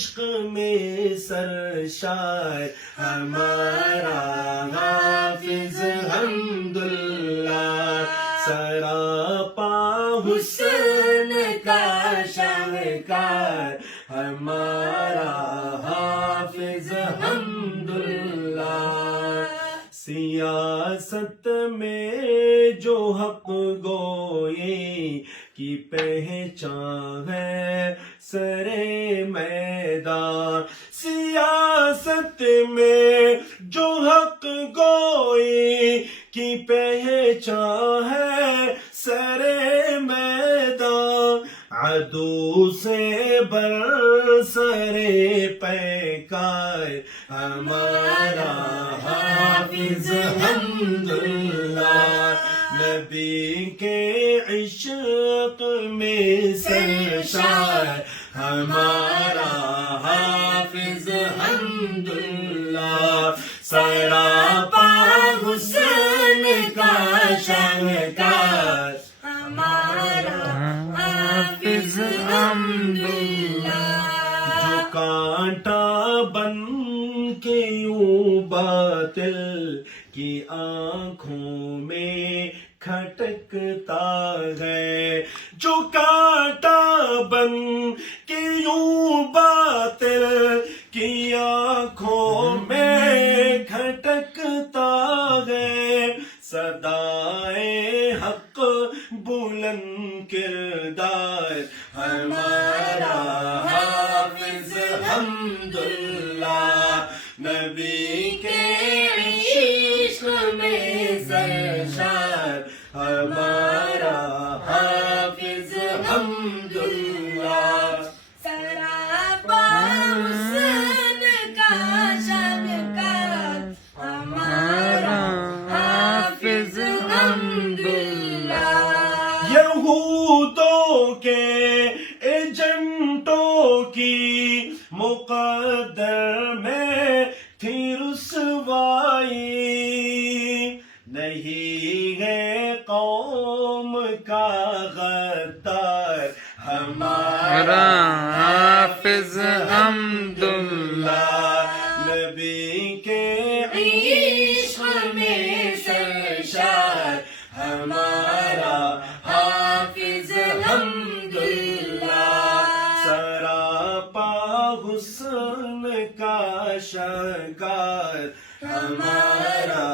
عشق میں سرشار ہمارا حافظ حمداللہ، سراپا حسن کا شاہکار ہمارا حافظ حمداللہ۔ سیاست میں جو حق گوئی کی پہچان ہے سر میدان، سیاست میں جو حق گوئی کی پہچان ہے سر میدان، عدو سے برسر پیکار ہمارا حافظ حمداللہ، نبی کے عشق میں سرشار ہمارا حافظ حمداللہ، سراپا حسن کا شاہکار ہمارا حافظ حمداللہ، جو کانٹا بن کے یوں باطل کی آنکھوں میں کھٹکتا ہے، جو کانٹا بن کے یوں باطل کی آنکھوں میں کھٹکتا ہے، صدائے حق بلند کردار ہمارا حافظ حمداللہ، نبی کے عشق میں سرشار ہمارا حافظ حمداللہ، سراپا حسن کا شاہکار ہمارا حافظ حمداللہ۔ یہودوں کے ایجنٹوں کی مقدر میں تھی رسوائی، نہیں ہے قوم کا غدار ہمارا حافظ حمداللہ، نبی کے عشق میں سرشار ہمارا حافظ حمداللہ، سراپا حسن کا شاہکار ہمارا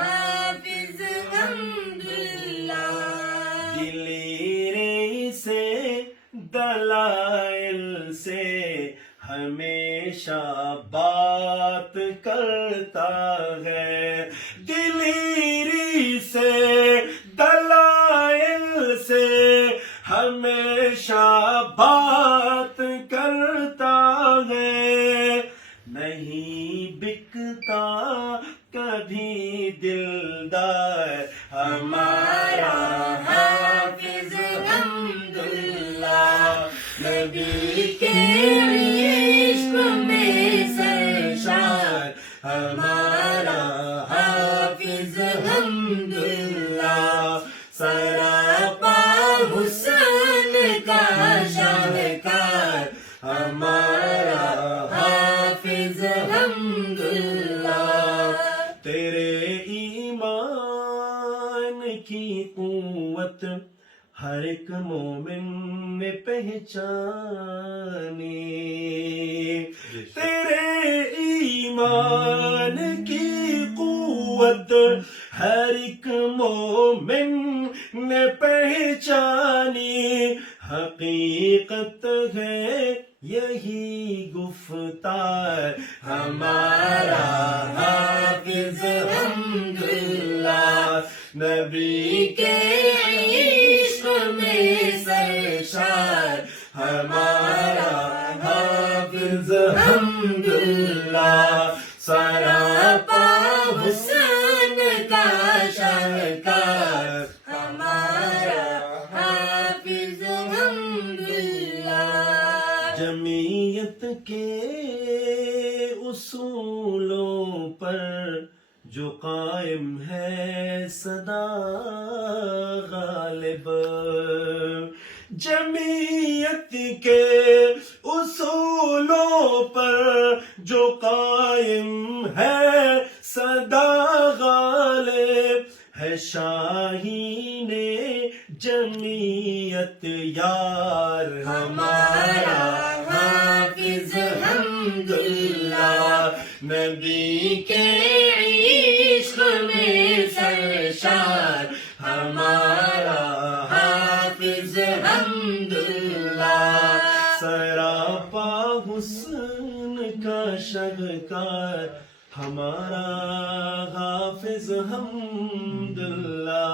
حافظ حمداللہ، دلیری سے دلائل سے ہمیشہ بات کرتا ہے، دلیری سے دلائل سے ہمیشہ بات کرتا ہے، نہیں بکتا کبھی دلدار ہمارا حافظ حمداللہ، نبی کے عشق میں سرشار ہمارا حافظ حمداللہ، سراپا حسن کا شاہکار ہمارا حافظ حمداللہ، تیرے ایمان کی قوت ہر ایک مومن نے پہچانی، تیرے ایمان کی قوت ہر ایک مومن نے پہچانی، حقیقت ہے یہی گفتار ہمارا حافظ حمداللہ، نبی کے عشق میں سرشار ہمارا حافظ حمداللہ، سراپا حسن کا شاہکار ہمارا حافظ حمداللہ، جمعیت کے اصولوں پر جو قائم ہے سدا غالب، جمعیت کے اصولوں پر جو قائم ہے سدا غالب ہے شاہین جمعیت یار ہمارا حافظ حمداللہ نبی کے عشق میں سرشار ہمارا حافظ حمداللہ سراپا حسن کا شہکار ہمارا حافظ حمداللہ